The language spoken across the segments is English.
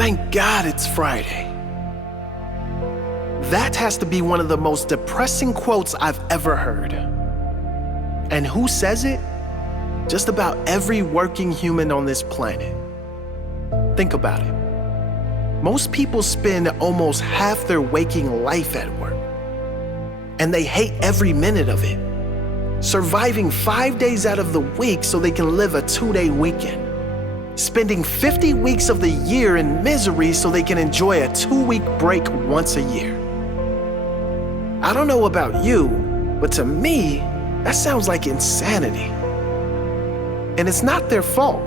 thank God it's Friday. That has to be one of the most depressing quotes I've ever heard. And who says it? Just about every working human on this planet. Think about it. Most people spend almost half their waking life at work, and they hate every minute of it, surviving 5 days out of the week so they can live a 2-day weekend, spending 50 weeks of the year in misery so they can enjoy a 2-week break once a year. I don't know about you, but to me, that sounds like insanity. And it's not their fault.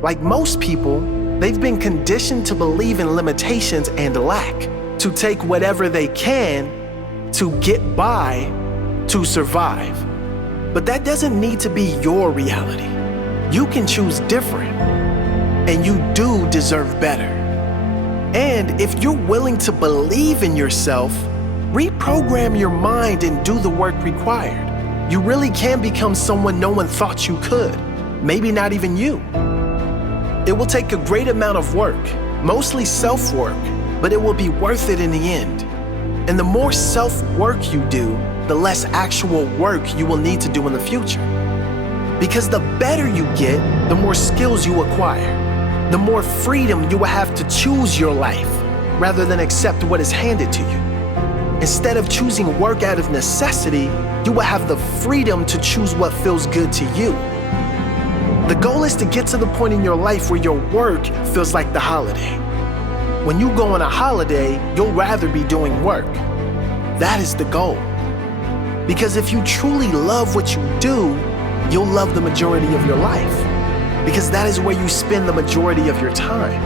Like most people, they've been conditioned to believe in limitations and lack, to take whatever they can, to get by, to survive. But that doesn't need to be your reality. You can choose different, and you do deserve better. And if you're willing to believe in yourself, reprogram your mind and do the work required, you really can become someone no one thought you could, maybe not even you. It will take a great amount of work, mostly self-work, but it will be worth it in the end. And the more self-work you do, the less actual work you will need to do in the future. Because the better you get, the more skills you acquire, the more freedom you will have to choose your life rather than accept what is handed to you. Instead of choosing work out of necessity, you will have the freedom to choose what feels good to you. The goal is to get to the point in your life where your work feels like the holiday. When you go on a holiday, you'll rather be doing work. That is the goal. Because if you truly love what you do, you'll love the majority of your life. Because that is where you spend the majority of your time.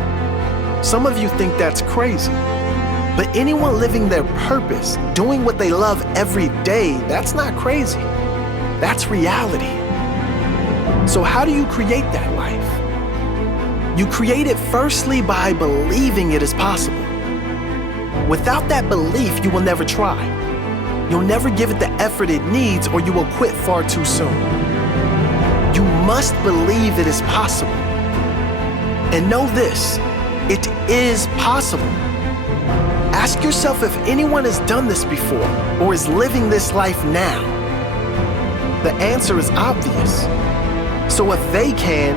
Some of you think that's crazy. But anyone living their purpose, doing what they love every day, that's not crazy. That's reality. So how do you create that life? You create it firstly by believing it is possible. Without that belief, you will never try. You'll never give it the effort it needs, or you will quit far too soon. You must believe it is possible. And know this, it is possible. Ask yourself if anyone has done this before or is living this life now. The answer is obvious. So if they can,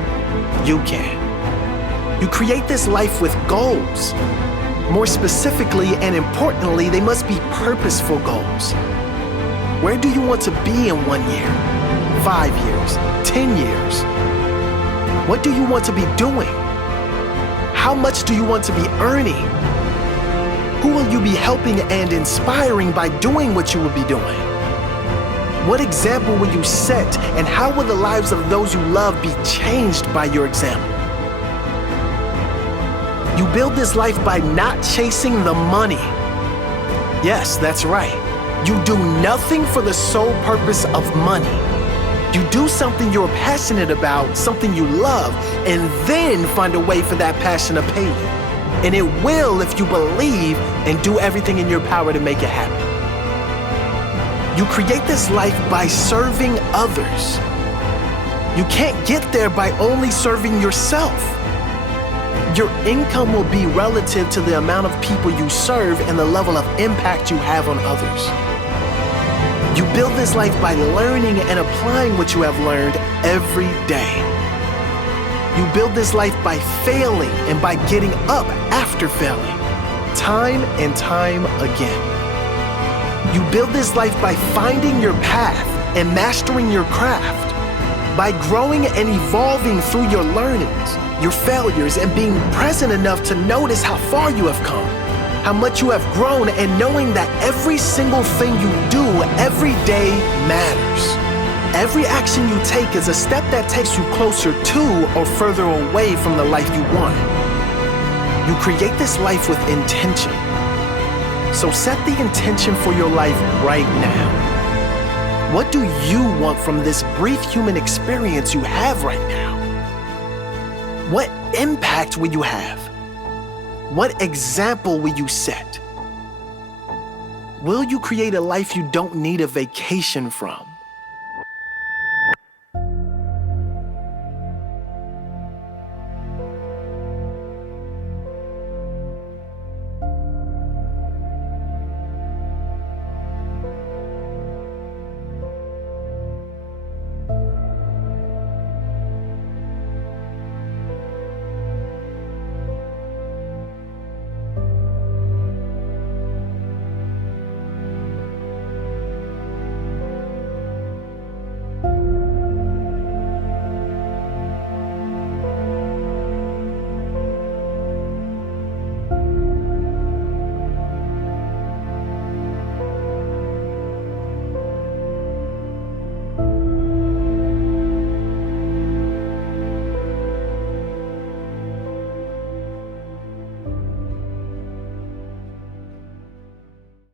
you can. You create this life with goals. More specifically and importantly, they must be purposeful goals. Where do you want to be in 1 year, 5 years, 10 years? What do you want to be doing? How much do you want to be earning? Who will you be helping and inspiring by doing what you will be doing? What example will you set, and how will the lives of those you love be changed by your example? You build this life by not chasing the money. Yes, that's right. You do nothing for the sole purpose of money. You do something you're passionate about, something you love, and then find a way for that passion to pay you. And it will if you believe and do everything in your power to make it happen. You create this life by serving others. You can't get there by only serving yourself. Your income will be relative to the amount of people you serve and the level of impact you have on others. You build this life by learning and applying what you have learned every day. You build this life by failing and by getting up after failing, time and time again. You build this life by finding your path and mastering your craft, by growing and evolving through your learnings, your failures, and being present enough to notice how far you have come, how much you have grown, and knowing that every single thing you do every day matters. Every action you take is a step that takes you closer to or further away from the life you want. You create this life with intention. So set the intention for your life right now. What do you want from this brief human experience you have right now? What impact will you have? What example will you set? Will you create a life you don't need a vacation from?